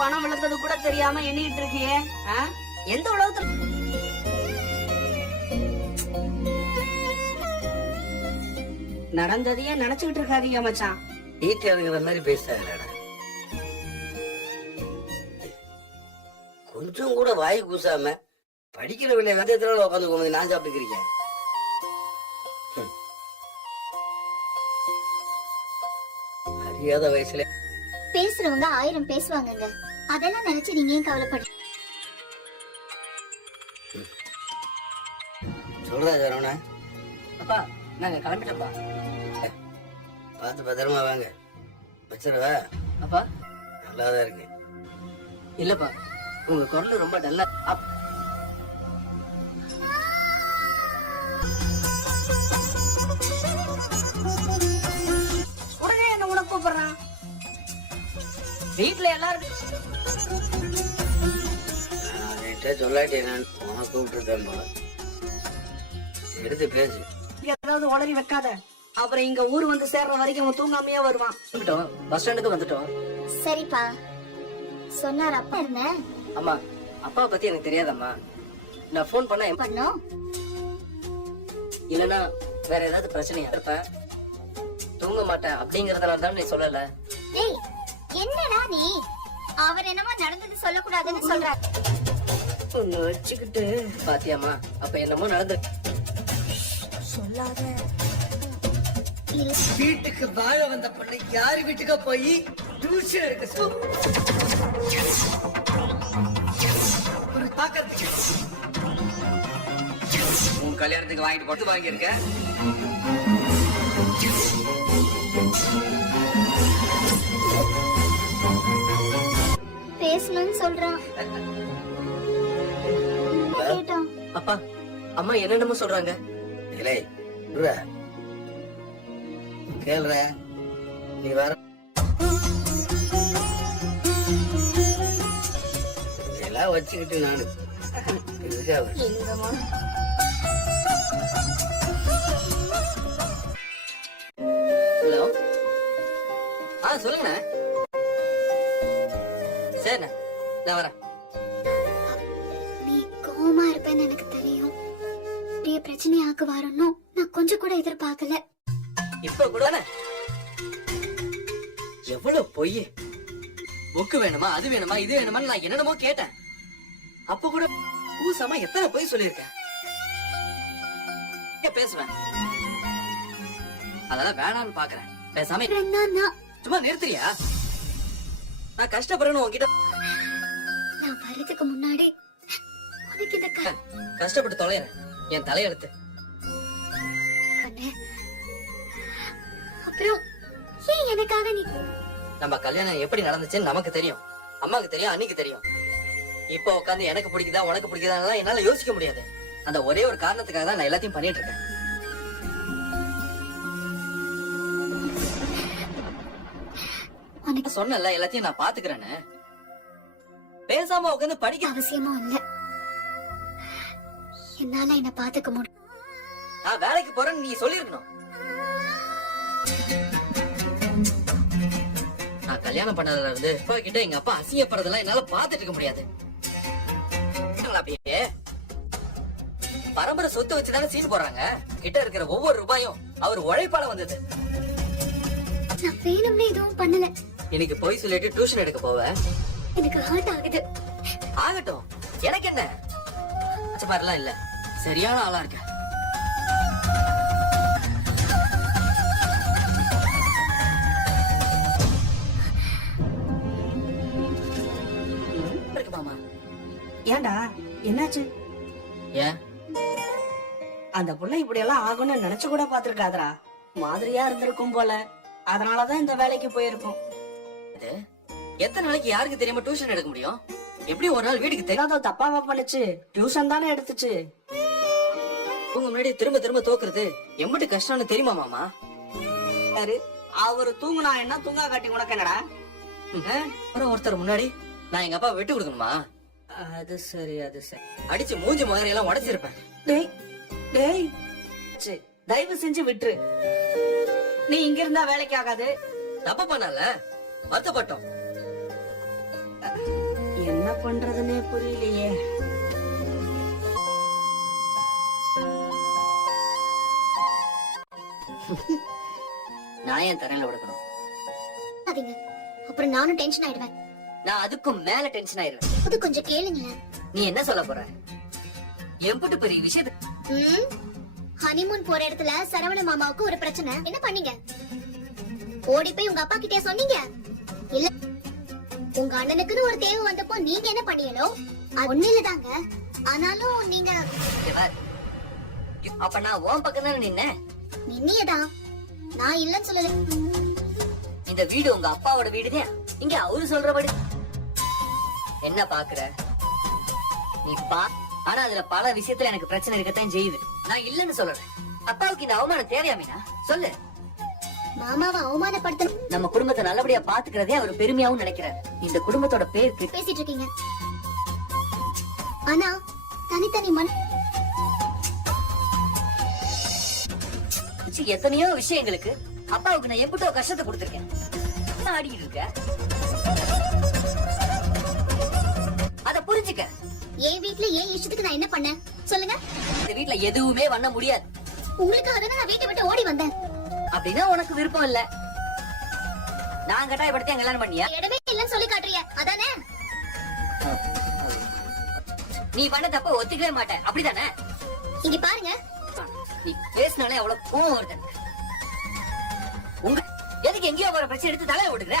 பணம் விழுந்தது கூட தெரியாம எண்ணிட்டு இருக்கியே, எந்த உலகத்துல நடந்ததையே நினைச்சுக்கிட்டு இருக்காதீங்க மச்சான். வீட்டுல இருக்கிற மாதிரி பேசாதடா. கொஞ்சம் கூட வாய் கூசாம படிக்கிற வேலையை வெந்தயத்துல உட்காந்து நான் சாப்பிட்டுக்கிறீங்க. அறியாத வயசுல பேசுறவங்க 1000 பேசுவாங்கங்க. அதெல்லாம் நினைச்சு நீங்க ஏன் கவலைப்படு? சொல்றா சரவணா. அப்பா நாங்க கிளம்பிட்டோம்ப்பா. பார்த்து பத்திரமா வாங்க. வச்சிருவா. அப்பா நல்லாதான் இருக்கு. இல்லப்பா, உங்க குரல் ரொம்ப டல்லா. உடனே என்ன உனக்கு கூப்பிடுறான்? வீட்டுல எல்லாரும் சொல்லாட்டி நான் கூப்பிட்டு இருக்கேன் போல. எடுத்து பேசு. ஏதாவது உளறி வைக்காத. அப்புறம் இங்க ஊர் வந்து சேர்ற வரைக்கும் அவன் தூங்காமையே வருவான். பஸ் ஸ்டாண்டுக்கு வந்துட்டோம். சரிப்பா சொன்னார். அப்பா இருந்தேன். அம்மா, அப்பா பத்தி எனக்கு தெரியாதம்மா. நான் போன் பண்ண பண்ணோம். இல்லனா வேற ஏதாவது பிரச்சனையா இருப்பேன். தூங்க மாட்டேன் அப்படிங்கறதுனால தான் நீ சொல்லல. டேய் என்னடா நீ? அவர் என்னமோ நடந்தது சொல்லக்கூடாதுன்னு சொல்றாரு. ஒன்னு வச்சுக்கிட்டு பாத்தியாமா, அப்ப என்னமோ நடந்து சொல்லாத. வீட்டுக்கு வாழ வந்த பொண்ணு யாரு வீட்டுக்கு போய் டியூஷன் எடுக்க ஒரு பாக்கிறதுக்கு உன் கல்யாணத்துக்கு வாங்கிட்டு போட்டு வாங்கியிருக்க. பேசணும்னு சொல்றான். கேட்டான். அப்பா அம்மா என்னென்னமோ சொல்றாங்க. கேள்ற நீ வர எல்லாம் வச்சுக்கிட்டு நானு ஹலோ. சொல்லுங்கண்ணே. சரிண்ணே நான் வரேன். நீ கோவமா இருப்பேன்னு எனக்கு தெரியும். பெரிய பிரச்சனையாக்கு வரணும் நான் கொஞ்சம் கூட எதிர்பார்க்கல. இப்ப கூட எவ்வளவு பொய். புக்கு வேணுமா, அது வேணுமா, இது வேணுமா, நான் என்னென்னமோ கேட்டேன். அப்ப கூட கூசாம எத்தனை பொய் சொல்லியிருக்கேன். பேசுவேன் அதெல்லாம் வேணாம்னு பாக்குறேன். பேசாம சும்மா நிறுத்துறியா? நான் கஷ்டப்படுறேன்னு உன்கிட்ட நான் வர்றதுக்கு முன்னாடி உனக்கு இந்த கஷ்டப்பட்டு தொலைறேன். என் தலையெழுத்து. அப்புறம் ஏன் எனக்காக நீ நம்ம கல்யாணம் எப்படி நடந்துச்சுன்னு நமக்கு தெரியும், அம்மாக்கு தெரியும், அன்னைக்கு தெரியும். இப்ப உட்காந்து எனக்கு பிடிக்குதா உனக்கு பிடிக்குதா என்னால யோசிக்க முடியாது. அந்த ஒரே ஒரு காரணத்துக்காக தான் நான் எல்லாத்தையும் பண்ணிட்டு இருக்கேன். சொன்னல எல்லாத்தையும் நான் பாத்துக்கிறேன்னு. பேசாம உட்காந்து படிக்க அவசியமா இல்ல. என்னால என்ன பாத்துக்க முடியும். நான் வேலைக்கு போறேன்னு நீ சொல்லிருக்கணும். நான் கல்யாணம் பண்ணதுல இருந்து அப்பா கிட்ட எங்க அப்பா அசிங்கப்படுறதெல்லாம் என்னால பாத்துட்டு இருக்க முடியாது. பரம்பரை சொத்து வச்சுதானே சீன் போறாங்க. கிட்ட இருக்கிற ஒவ்வொரு ரூபாயும் அவர் உழைப்பால வந்தது. நான் வேணும்னே எதுவும் பண்ணல. இன்னைக்கு போய் சொல்லிட்டு டியூஷன் எடுக்க போவேன். எனக்கு ஹர்ட் ஆகுது. ஆகட்டும், எனக்கு என்ன மாதிரிலாம் இல்ல. சரியான ஆளா இருக்க. மாமா ஏண்டா என்னாச்சு? ஏன் அந்த புள்ள இப்படி எல்லாம் ஆகும்னு நினைச்சு கூட பாத்துருக்காதரா. மாதிரியா இருந்திருக்கும் போல. அதனாலதான் இந்த வேலைக்கு போயிருக்கும். எத்தனை நாளைக்கு யாருக்கு தெரியாம டியூஷன் எடுக்க முடியும்? எப்படி ஒரு நாள் வீட்டுக்கு தெரியாத தப்பாவா பண்ணுச்சு? டியூஷன் தானே எடுத்துச்சு. உங்க முன்னாடி திரும்ப திரும்ப தோக்குறது எம்பிட்டு கஷ்டம்னு தெரியுமா மாமா? அவரு தூங்குனா என்ன, தூங்கா காட்டி உனக்கு என்னடா? ஒருத்தர் முன்னாடி நான் எங்க அப்பா விட்டு கொடுக்கணுமா? அது சரி, அது சரி. அடிச்சு மூஞ்சி முகரையெல்லாம் உடைச்சிருப்பேன். தயவு செஞ்சு விட்டுரு. நீ இங்க இருந்தா வேலைக்கு ஆகாது. தப்பு பண்ணல, வருத்தப்பட்டோம். பண்றதுன்னே புரியலையே. நான் ஏன் தரையில விடுக்கணும்? அதிங்க அப்புறம் நானும் டென்ஷன் ஆயிடுவேன். நான் அதுக்கும் மேல டென்ஷன் ஆயிருவேன். அது கொஞ்சம் கேளுங்களேன். நீ என்ன சொல்ல போற? எம்புட்டு பெரிய விஷயத்து ஹனிமூன் போற இடத்துல சரவண மாமாவுக்கு ஒரு பிரச்சனை. என்ன பண்ணீங்க? ஓடி போய் உங்க அப்பா கிட்டே சொன்னீங்க? இல்ல உங்க அண்ணனுக்குன்னு ஒரு தேவை வந்தப்போ நீங்க என்ன பண்ணீங்களோ ஒண்ணு இல்லதாங்க. ஆனாலும் நீங்க அப்ப நான் உன் பக்கம் தானே நின்னேன். நின்னியதான், நான் இல்லன்னு சொல்லல. இந்த வீடு உங்க அப்பாவோட வீடுதான். இங்க அவரு சொல்றபடி என்ன பாக்குற நீ பா. ஆனா அதுல பல விஷயத்துல எனக்கு பிரச்சனை இருக்கத்தான் செய்யுது. நான் இல்லன்னு சொல்றேன். அப்பாவுக்கு இந்த அவமானம் தேவையா மீனா? சொல்லு. மாமாவை அவமானப்படுத்த நம்ம குடும்பத்தை நல்லபடியா பாத்துக்கிறதே அவர் பெருமையாவும் நினைக்கிறார். இந்த குடும்பத்தோட பேருக்கு பேசிட்டு இருக்கீங்க. ஆனா தனித்தனி மன எத்தனையோ விஷயங்களுக்கு அப்பாவுக்கு நான் எம்பிட்டோ கஷ்டத்தை கொடுத்திருக்கேன். ஆடிட்டு இருக்க அத புரிஞ்சுக்க. என் வீட்ல ஏன் இஷ்டத்துக்கு நான் என்ன பண்ணேன் சொல்லுங்க. இந்த வீட்ல எதுவுமே பண்ண முடியாது. உங்களுக்காக தானே நான் வீட்டை விட்டு ஓடி வந்தேன். அப்படின்னா உனக்கு விருப்பம் இல்ல. நான் கட்டாயப்படுத்தி கல்யாணம் பண்ணியா? இடமே இல்லன்னு சொல்லி காட்டுறிய அதானே? நீ பண்ண தப்ப ஒத்துக்கவே மாட்டேன், அப்படிதானே? இங்க பாருங்க, நீ பேசினாலே அவ்வளவு கோவம் வருது. உங்க எதுக்கு எங்கேயோ போற பிரச்சனை எடுத்து தலையில விடுற?